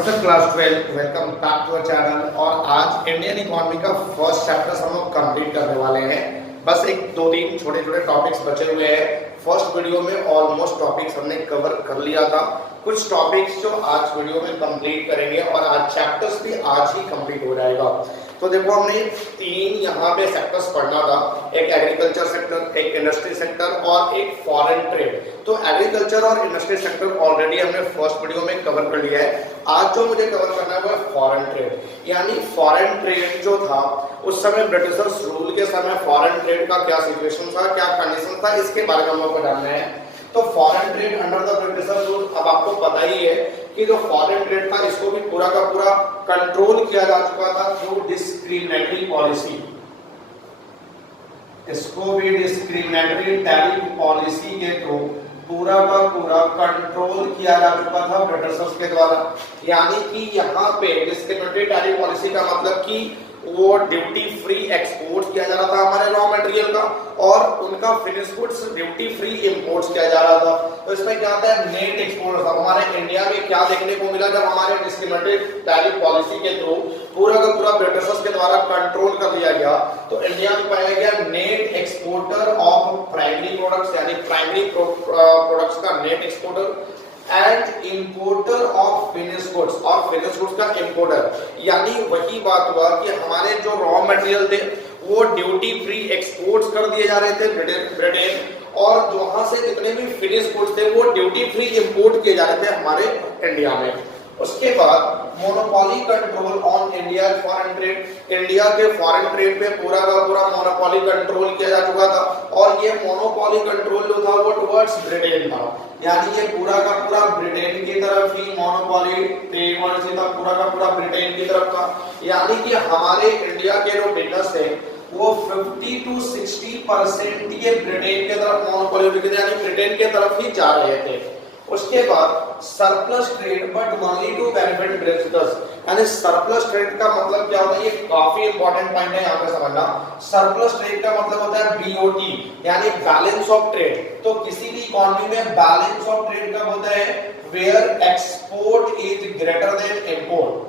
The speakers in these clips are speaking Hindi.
WhatsApp class 12 welcome back to our channel. और आज इंडियन इकोनॉमी का फर्स्ट चैप्टर हम लोग कंप्लीट करने वाले हैं। बस एक दो तीन छोटे छोटे टॉपिक्स बचे हुए हैं। फर्स्ट वीडियो में ऑलमोस्ट टॉपिक्स हमने कवर कर लिया था। कुछ टॉपिक्स जो आज वीडियो में कंप्लीट करेंगे और आज चैप्टर्स भी आज ही कंप्लीट हो जाएगा। तो देखो हमने तीन यहाँ पे सेक्टर्स पढ़ना था, एक एग्रीकल्चर सेक्टर, एक इंडस्ट्री सेक्टर और एक फॉरेन ट्रेड। तो एग्रीकल्चर और इंडस्ट्री सेक्टर ऑलरेडी हमने फर्स्ट वीडियो में कवर कर लिया है। आज जो मुझे कवर करना है वो है फॉरेन ट्रेड। यानी फॉरेन ट्रेड जो था उस समय ब्रिटिशर्स रूल के समय फॉरेन ट्रेड का क्या सिचुएशन था, क्या कंडीशन था, इसके बारे में हम लोग को जानना है। तो foreign trade under the Britishers rule, अब आपको पता ही है कि जो फॉरेन ट्रेड था इसको भी पूरा का पूरा कंट्रोल किया जा चुका था थ्रू डिस्क्रिमिनेटरी पॉलिसी। इसको भी डिस्क्रिमिनेटरी टैरिफ पॉलिसी के थ्रू पूरा का पूरा कंट्रोल किया जा चुका था ब्रिटिशर्स के द्वारा। यानी कि यहाँ पे डिस्क्रिमिनेटरी टैरिफ पॉलिसी का मतलब कि वो ड्यूटी फ्री एक्सपोर्ट किया जा रहा था हमारे रॉ मटेरियल का, और उनका finish goods duty free import किया जा रहा था। तो इसमें क्या आता है, नेट एक्सपोर्ट। हमारे इंडिया में क्या देखने को मिला जब हमारे डिस्क्रिमिनेटरी टैरिफ पॉलिसी के थ्रू पूरा का पूरा ब्रिटिशर्स के द्वारा कंट्रोल कर दिया गया, तो इंडिया में पाया गया net exporter of primary products, यानी प्राइमरी प्रोडक्ट्स का net exporter and importer of finish goods, और फिनिश गुड्स का इंपोर्टर। यानी वही बात हुआ कि हमारे जो रॉ मटेरियल थे वो ड्यूटी फ्री एक्सपोर्ट्स कर दिए जा रहे थे ब्रिटेन, और वहां से जितने भी फिनिश गुड्स थे वो ड्यूटी फ्री इंपोर्ट किए जा रहे थे हमारे इंडिया में। उसके बाद monopoly control on India foreign trade. India के फॉरेन ट्रेड पे पूरा का पूरा मोनोपोली कंट्रोल किया जा चुका था, और ये मोनोपोली कंट्रोल जो था वो टुवर्ड्स ब्रिटेन था। यानी ये पूरा का पूरा ब्रिटेन की तरफ ही मोनोपोली ट्रेड था, पूरा का पूरा ब्रिटेन की तरफ था। यानी कि हमारे इंडिया के जो बिजनेस है वो 50 to 60% ये ब्रिटेन के तरफ मोनोपोली, यानी ब्रिटेन के तरफ ही जा रहे थे। उसके बाद surplus trade but only to benefit Britishers. यानी सरप्लस ट्रेड का मतलब क्या होता है, ये काफी इंपॉर्टेंट पॉइंट है यहाँ पे समझना। सरप्लस ट्रेड का मतलब होता है बीओटी, यानी बैलेंस ऑफ ट्रेड। तो किसी भी इकोनॉमी में बैलेंस ऑफ ट्रेड कब होता है, where export is greater than import.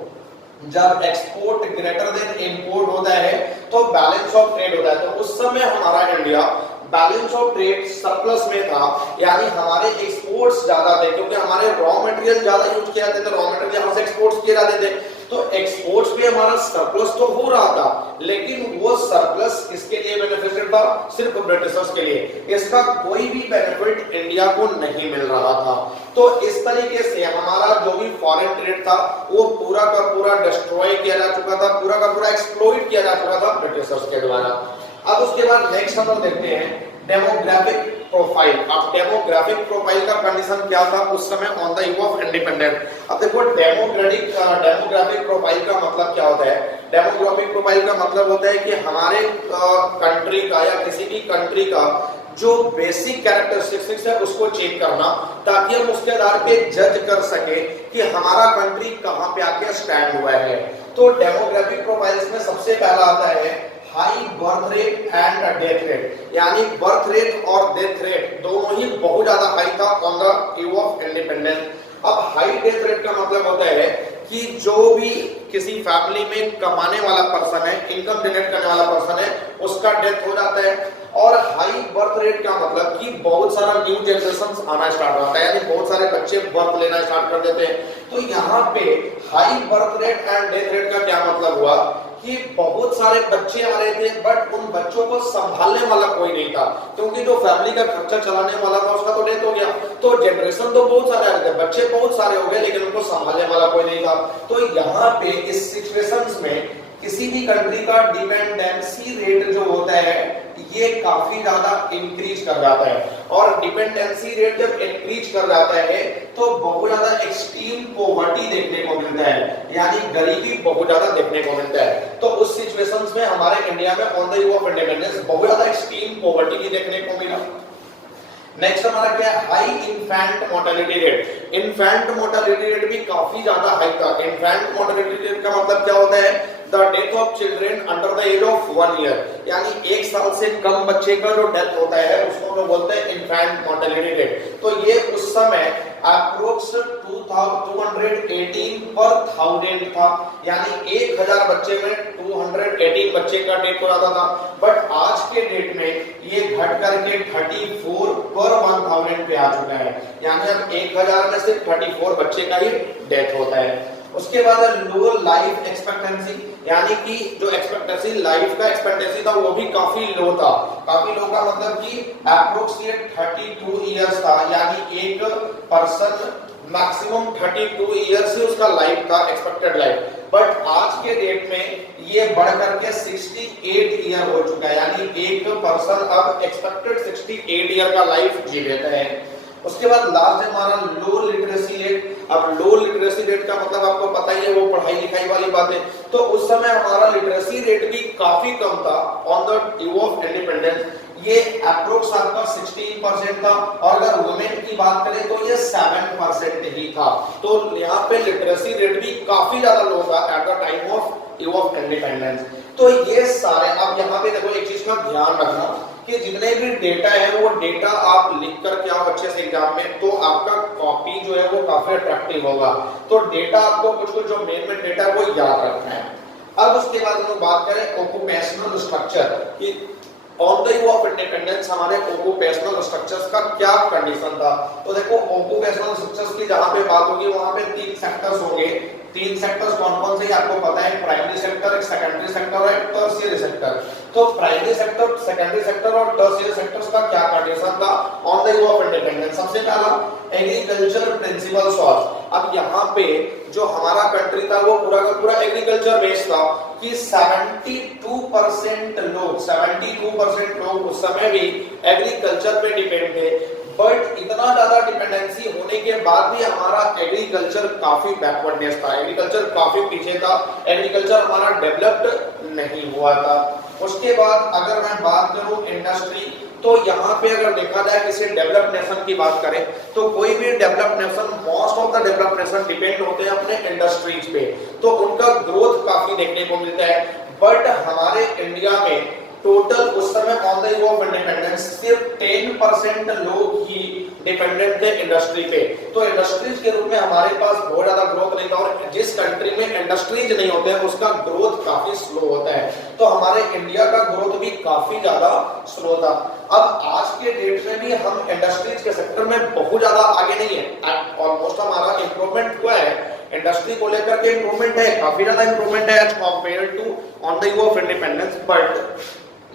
जब एक्सपोर्ट ग्रेटर देन इंपोर्ट होता है तो बैलेंस ऑफ ट्रेड होता है। तो उस समय हमारा India balance of trade surplus में था, यानी हमारे एक्सपोर्ट्स ज्यादा थे क्योंकि हमारे रॉ मटेरियल ज्यादा यूज किए जाते थे, रॉ मटेरियल यहां से एक्सपोर्ट्स किए जाते थे। तो एक्सपोर्ट्स भी हमारा सरप्लस तो हो रहा था, लेकिन वो सरप्लस किसके लिए बेनिफिशियल था, सिर्फ ब्रिटिशर्स के लिए। इसका कोई भी बेनिफिट इंडिया को नहीं मिल रहा था। तो इस तरीके से हमारा जो भी फॉरेन ट्रेड था वो पूरा का पूरा डिस्ट्रॉय किया जा चुका था, पूरा का पूरा एक्सप्लॉइट किया जा चुका था ब्रिटिशर्स के द्वारा। अब उसके बाद नेक्स्ट हम लोग देखते हैं डेमोग्राफिक प्रोफाइल। अब डेमोग्राफिक प्रोफाइल का कंडीशन क्या था उस समय on the eve of independence. अब देखो डेमोग्राफिक प्रोफाइल का मतलब क्या होता है। डेमोग्राफिक प्रोफाइल का मतलब होता है कि हमारे कंट्री का या किसी भी कंट्री का जो बेसिक कैरेक्टरिस्टिक्स है उसको चेक करना, ताकि हम उसके आधार पे जज कर सके कि हमारा कंट्री कहां पे आके स्टैंड हुआ है। तो डेमोग्राफिक प्रोफाइल्स में सबसे पहला आता है high birth rate and death rate. यानी बर्थ रेट और डेथ रेट दोनों ही बहुत ज्यादा हाई था on the eve of independence. अब हाई डेथ रेट का मतलब होता है कि जो भी किसी फैमिली में कमाने वाला पर्सन है, इनकम जनरेट करने वाला पर्सन है, उसका डेथ हो जाता है। और हाई बर्थ रेट का मतलब कि बहुत सारा न्यू जनरेशन आना स्टार्ट होता है, यानी बहुत सारे बच्चे बर्थ लेना स्टार्ट कर देते हैं। तो यहाँ पे high birth rate and death rate का क्या मतलब हुआ कि बहुत सारे बच्चे आ रहे थे, बट उन बच्चों को संभालने वाला कोई नहीं था, क्योंकि जो फैमिली का खर्चा चलाने वाला था उसका तो डेथ हो गया। तो जनरेशन तो बहुत सारे आ रहे थे, बच्चे बहुत सारे हो गए, लेकिन उनको संभालने वाला कोई नहीं था। तो यहाँ पे इस सिचुएशंस में किसी भी कंट्री का डिपेंडेंसी रेट जो होता है ये काफी ज्यादा इंक्रीज कर जाता है, और डिपेंडेंसी रेट जब इंक्रीज कर जाता है तो बहुत ज्यादा एक्सट्रीम पॉवर्टी देखने को मिलता है, यानी गरीबी बहुत ज्यादा देखने को मिलता है। तो उस सिचुएशंस में हमारे इंडिया में on the eve of independence बहुत ज्यादा एक्सट्रीम पॉवर्टी भी देखने को मिला। नेक्स्ट हमारा क्या है, high infant mortality rate. Infant mortality rate भी काफी ज्यादा हाई था। इन्फेंट मोर्टेलिटी रेट का मतलब क्या होता है, the death of children under the age of 1 year, यानी 1 साल से कम बच्चे का जो डेथ होता है उसको हम बोलते हैं इन्फेंट मोर्टेलिटी रेट। तो ये उस समय अप्रोक्स 218 पर 1000 था, यानी 1000 बच्चे में 218 बच्चे का डेथ हो जाता था। बट आज के डेट में ये घट करके 34 पर 1000 पे आ चुका है, यानी अब 1000 में सिर्फ 34 बच्चे का ही डेथ होता है। उसके बाद लो लाइफ एक्सपेक्टेंसी, यानी कि जो एक्सपेक्टेंसी लाइफ का एक्सपेक्टेंसी था वो भी काफी लो था। काफी लो का मतलब कि अप्रोक्सीमेट 32 इयर्स था, यानी एक पर्सन मैक्सिमम 32 इयर्स से उसका लाइफ था, एक्सपेक्टेड लाइफ। बट आज के डेट में ये बढ़ करके 68 ईयर हो चुका है, यानी एक पर्सन अब एक्सपेक्टेड 68 ईयर का लाइफ जी लेता है। उसके बाद लास्ट है हमारा लो लिटरेसी रेट। अब लो लिटरेसी रेट का मतलब आपको पता ही है, वो पढ़ाई लिखाई वाली बात है। तो उस समय हमारा लिटरेसी रेट भी काफी कम था on the eve of independence, ये अप्रोक्स आपका 16% था, और अगर वुमेन की बात करें तो ये 7% ही था। तो यहाँ पे लिटरेसी रेट भी काफी ज्यादा लो था at the time of ewe of independence. तो ये सारे, अब यहाँ पे देखो एक चीज का ध्यान रखना कि जितने भी डेटा है वो डेटा आप लिख कर के आओ अच्छे से एग्जाम में, तो आपका कॉपी जो है वो काफी अट्रैक्टिव होगा। तो डेटा आपको कुछ जो मेन डेटा वो याद रखना है। अब उसके बाद हम लोग बात करें ऑक्यूपेशनल स्ट्रक्चर कि on the eve of independence हमारे ऑक्यूपेशनल स्ट्रक्चर्स का क्या कंडीशन था। तो देखो ऑक्यूपेशनल स्ट्रक्चर्स की जहां पे बात होगी वहां पे 3 सेक्टर्स होंगे। 3 सेक्टर्स कौन कौन से आपको पता है, प्राइमरी सेक्टर, एक सेकेंडरी सेक्टर और एक टर्शियरी सेक्टर। तो प्राइमरी सेक्टर, सेकेंडरी सेक्टर और टर्शियरी सेक्टर्स का क्या कंडीशन था on the eve of independence. सबसे पहला एग्रीकल्चर प्रिंसिपल सोर्स। अब यहाँ पे जो हमारा कंट्री था वो पूरा का पूरा एग्रीकल्चर बेस्ड था कि 72% लोग उस समय भी एग्रीकल्चर पे डिपेंड थे। बट इतना ज्यादा डिपेंडेंसी होने के बाद भी हमारा एग्रीकल्चर काफी बैकवर्डनेस था, एग्रीकल्चर काफी पीछे था, एग्रीकल्चर हमारा डेवलप्ड नहीं हुआ था। उसके बाद अगर मैं बात करूं इंडस्ट्री, तो यहाँ पे अगर देखा जाए किसी डेवलप्ड नेशन की बात करें तो कोई भी developed nation, most of the developed nation depend होते हैं अपने इंडस्ट्रीज पे, तो उनका ग्रोथ काफी देखने को मिलता है। बट हमारे इंडिया में टोटल उस समय on the eve of independence सिर्फ 10% लोग ही डिपेंडेंट थे इंडस्ट्री पे। तो इंडस्ट्रीज के रूप में हमारे पास बहुत ज्यादा ग्रोथ नहीं था, और जिस कंट्री में इंडस्ट्रीज नहीं होते हैं उसका ग्रोथ काफी स्लो होता है। तो हमारे इंडिया का ग्रोथ भी काफी ज्यादा स्लो था। अब आज के डेट में भी हम इंडस्ट्रीज के सेक्टर में बहुत ज्यादा आगे नहीं है, ऑलमोस्ट हमारा इंप्रूवमेंट हुआ है, इंडस्ट्री को लेकर के इंप्रूवमेंट है, काफी ज्यादा इंप्रूवमेंट है as compare to on the eve of independence. But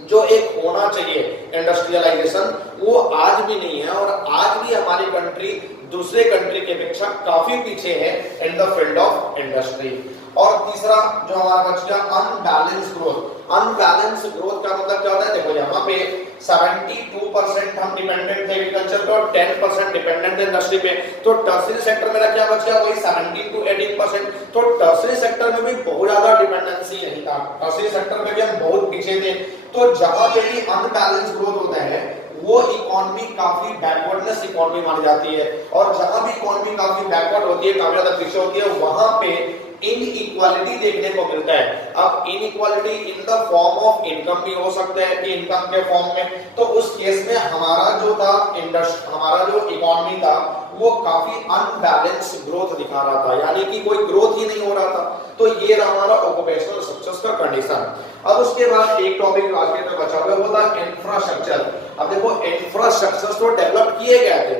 जो एक होना चाहिए इंडस्ट्रियलाइजेशन वो आज भी नहीं है, और आज भी हमारी कंट्री दूसरे कंट्री के अपेक्षा काफी पीछे है in the field of industry. और तीसरा जो हमारा बच गया अनबैलेंस ग्रोथ। अनबैलेंस ग्रोथ का मतलब क्या होता है, देखो यहाँ पे 72% हम डिपेंडेंट थे एग्रीकल्चर पे और 10% डिपेंडेंट इंडस्ट्री पे। तो टर्शियरी सेक्टर मेरा क्या बच गया, वही 17 to 18%। तो टर्शियरी सेक्टर में भी बहुत ज्यादा डिपेंडेंसी नहीं था, टर्शियरी सेक्टर में भी हम बहुत पीछे थे। तो जहां पे भी अनबैलेंस ग्रोथ होता है वो इकोनॉमी काफी बैकवर्डनेस इकोनॉमी मानी जाती है, और जहां भी इकोनॉमी काफी बैकवर्ड होती है, काफी ज्यादा पीछे होती है, वहां पे इनइक्वालिटी देखने को मिलता है। अब inequality in the form of income भी हो सकता है कि इनकम के फॉर्म में, तो उस केस में हमारा जो था हमारा जो इकोनॉमी था वो काफी अनबैलेंस ग्रोथ दिखा रहा था, यानी कि कोई ग्रोथ ही नहीं हो रहा था। तो ये रहा हमारा ऑक्यूपेशनल स्ट्रक्चर्स का कंडीशन। अब उसके बाद एक टॉपिक आज के तो बचा हुआ वो था इंफ्रास्ट्रक्चर। अब देखो इंफ्रास्ट्रक्चर्स तो डेवलप किए गए थे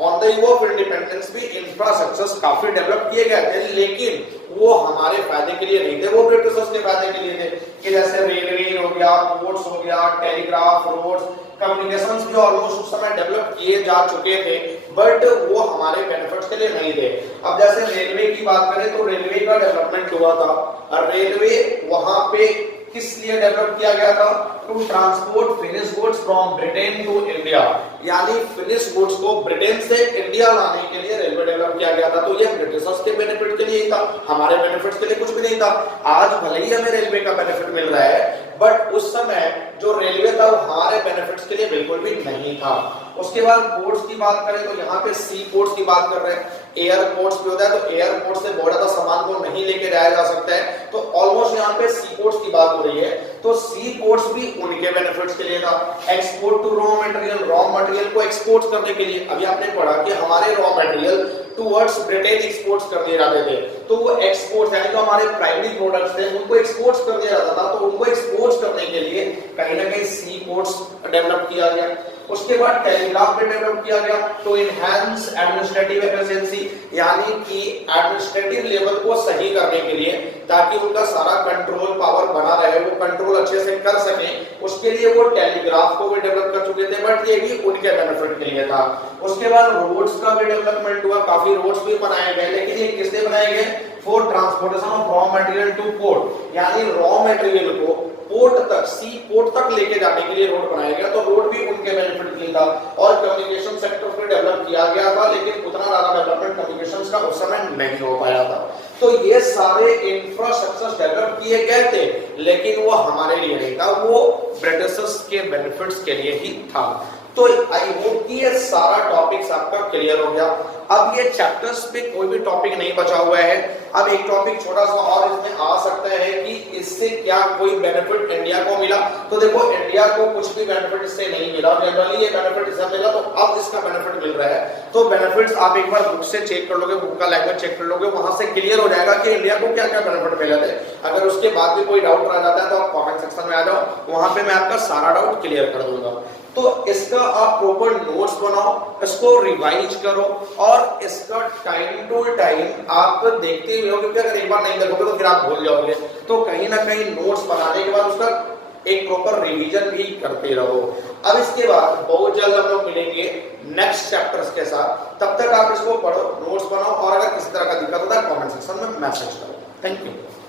on the eve of independence, भी इंफ्रास्ट्रक्चर्स काफी डेवलप किए गए थे, लेकिन वो हमारे फायदे के लिए नहीं थे, वो ब्रिटिशर्स के फायदे के लिए थे। कि जैसे रेलवे हो गया, पोर्ट्स हो गया, टेलीग्राफ, रोड्स, कम्युनिकेशंस भी ऑलमोस्ट उस समय डेवलप किए जा चुके थे, बट वो हमारे बेनिफिट्स के लिए नहीं थे। अब जैसे रेलवे की बात करें तो रेलवे का डेवलपमेंट हुआ था, और रेलवे वहां पे किस लिए डेवलप किया गया था, to transport finish goods from Britain to India, यानी फिनिश गुड्स को ब्रिटेन से इंडिया लाने के लिए रेलवे डेवलप किया गया था। तो ये ब्रिटिशर्स के बेनिफिट के लिए ही था, हमारे बेनिफिट्स के लिए कुछ भी नहीं था। आज भले ही हमें रेलवे का बेनिफिट मिल रहा है, बट उस समय जो रेलवे था वो हमारे बेनिफिट्स के लिए बिल्कुल भी नहीं था। उसके बाद पोर्ट्स की बात करें तो यहाँ पे सी पोर्ट्स की बात कर रहे हैं, एयरपोर्ट्स भी होता है तो एयरपोर्ट से बहुत ज्यादा सामान को नहीं लेके जाया जा सकता है, तो ऑलमोस्ट यहाँ पे सी पोर्ट्स की बात हो रही है। तो सी पोर्ट्स भी उनके बेनिफिट्स के लिए था। एक्सपोर्ट टू रॉ मटेरियल को एक्सपोर्ट करने के लिए, अभी आपने पढ़ा कि हमारे raw material towards Britain exports कर दिए जाते थे, तो वो एक्सपोर्ट यानी जो हमारे प्राइमरी प्रोडक्ट्स थे उनको एक्सपोर्ट्स कर दिया जाता था, तो उनको एक्सपोर्ट करने के लिए कहीं ना कहीं सी पोर्ट्स डेवलप किया गया। उसके बाद टेलीग्राफ भी डेवलप किया गया टू एनहांस एडमिनिस्ट्रेटिव एफिशिएंसी, यानी कि एडमिनिस्ट्रेटिव लेवल को सही करने के लिए, ताकि उनका सारा कंट्रोल पावर बना रहे, वो कंट्रोल अच्छे से कर सके, उसके लिए वो टेलीग्राफ को भी डेवलप कर चुके थे, बट ये भी उनके बेनिफिट के लिए था। उसके बाद रोड्स का भी डेवलपमेंट हुआ, काफी रोड्स भी बनाए गए, लेकिन ये किसने बनाए गए? For transportation of raw material two port, यानी रॉ मटेरियल को पोर्ट तक, सी पोर्ट तक लेके जाने के लिए रोड बनाया गया, तो रोड भी उनके बेनिफिट के लिए था। और कम्युनिकेशन सेक्टर को डेवलप किया गया था, लेकिन उतना ज्यादा डेवलपमेंट कम्युनिकेशंस का उस समय नहीं हो पाया था। तो ये सारे इंफ्रास्ट्रक्चर डेवलप किए गए थे, लेकिन वो हमारे लिए नहीं था, वो ब्रिटिशर्स के बेनिफिट्स के लिए ही था। तो आई होप कि ये सारा टॉपिक्स आपका क्लियर हो गया। अब ये चैप्टर्स पे कोई भी टॉपिक नहीं बचा हुआ है। अब एक टॉपिक छोटा सा और इसमें आ सकता है कि इससे क्या कोई बेनिफिट इंडिया को मिला, तो देखो इंडिया को कुछ भी बेनिफिट इससे नहीं मिला, जनरली ये बेनिफिट इससे मिला, तो अब इसका बेनिफिट मिल रहा है। तो बेनिफिट्स आप एक बार बुक से चेक कर लोगे, बुक का लैंग्वेज चेक कर लोगे, वहां से क्लियर हो जाएगा कि इंडिया को क्या क्या बेनिफिट मिले थे। अगर उसके बाद भी कोई डाउट रह जाता है तो आप कमेंट सेक्शन में आ जाओ, वहां पे मैं आपका सारा डाउट क्लियर कर दूंगा। तो इसका आप प्रॉपर नोट्स बनाओ, इसको रिवाइज करो, और इसका टाइम टू टाइम आप देखते हुए हो, क्योंकि अगर एक बार नहीं देखोगे तो फिर आप भूल जाओगे। तो कहीं ना कहीं नोट्स बनाने के बाद उसका एक प्रॉपर रिवीजन भी करते रहो। अब इसके बाद बहुत जल्द हम लोग मिलेंगे नेक्स्ट चैप्टर्स के साथ, तब तक आप इसको पढ़ो, नोट्स बनाओ, और अगर किसी तरह का दिक्कत होता है कमेंट सेक्शन में मैसेज करो। Thank you.